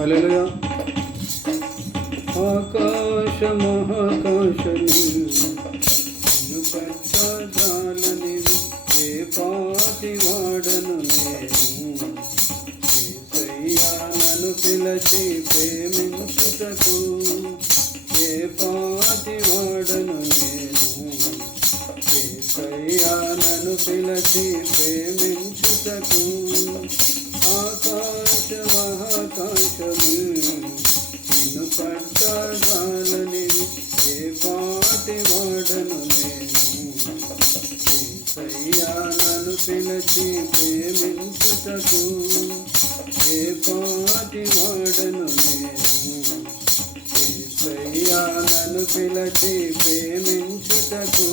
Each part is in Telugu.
హలో ఆకాశ మహాకాశము నిన్ను ఏ పాటి వాడను నేను ఏసయ్యా పిలచి ప్రేమించుటకు ఏ పాటి వాడను నేను ఏసయ్యా పిలచి ప్రేమించుటకు పిలచి ప్రేమించుటకు ఏ పాటి వాడను నేను. ఏసయ్యా నన్ను పిలచి ప్రేమించుటకు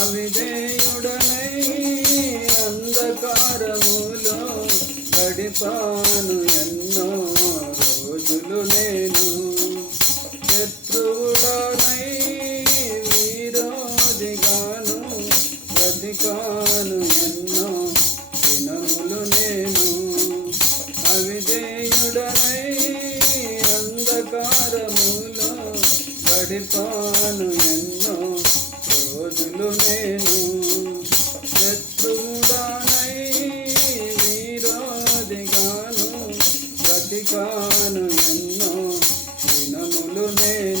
అవిధేయుడనై అంధకారములో గడిపాను ఎన్నో రోజులు నేను. శత్రువుడనై నేను. శత్రువుడానై విరోధిగాను బ్రతికాను ఎన్నో దినములు నేను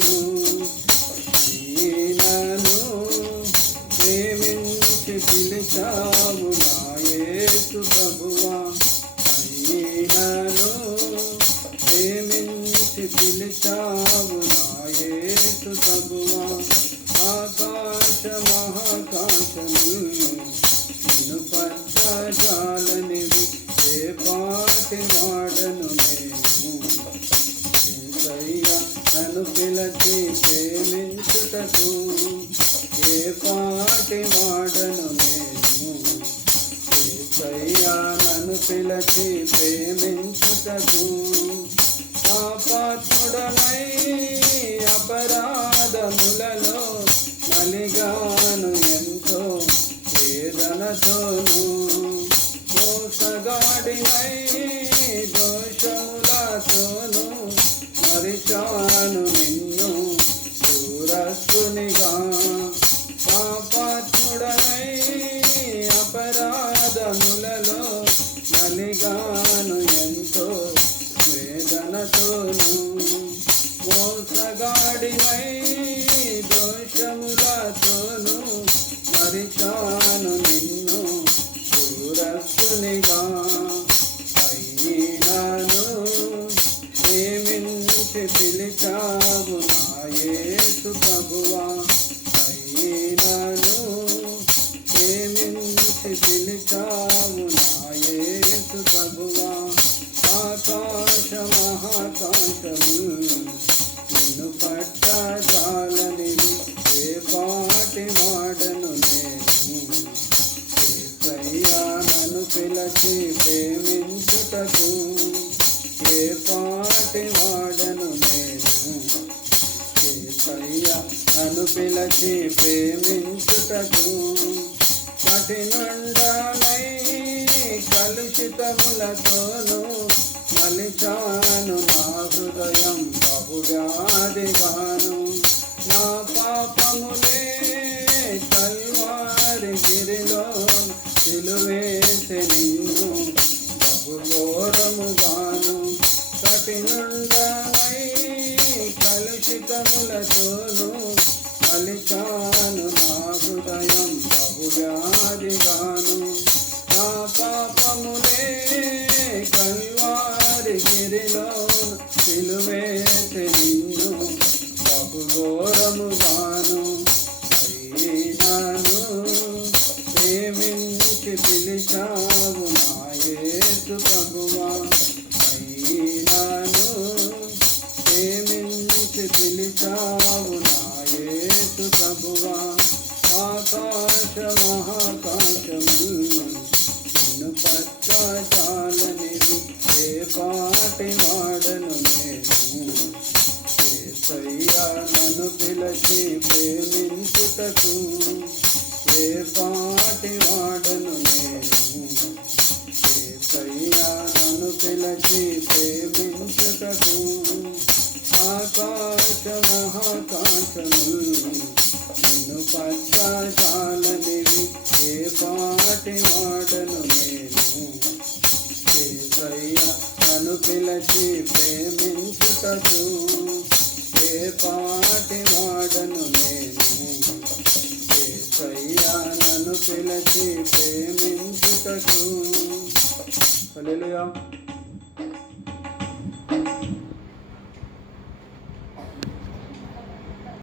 ప్రేమించుటకు ఏ పాటి మాడను నేను ఏసయ్యా నన్ను పిలచి ప్రేమించుటకు? పాపాత్ముడనై అపరాధములలో నలిగాను ఎంతో వేదనతోనూ. నిన్ను ఏ పాటి వాడను నేను ఏసయ్యా నన్ను పిలచి ప్రేమించుటకు ఏ పాటి వాడను నేను ఏసయ్యా నన్ను పిలచి ప్రేమించుటకు కఠినండానై కలుషితములతోను మలిచాను నా హృదయం. ఆకాశ మహాకాశము నిన్ను పచ్చజాలనివి ఏ పాటి వాడను నేను? ఏసయ్య నన్ను పిలచి ప్రేమించుటకు ఏ పాటి వాడను నేను ఏసయ్య నన్ను పిలచి ప్రేమించుటకు. హల్లెలూయా.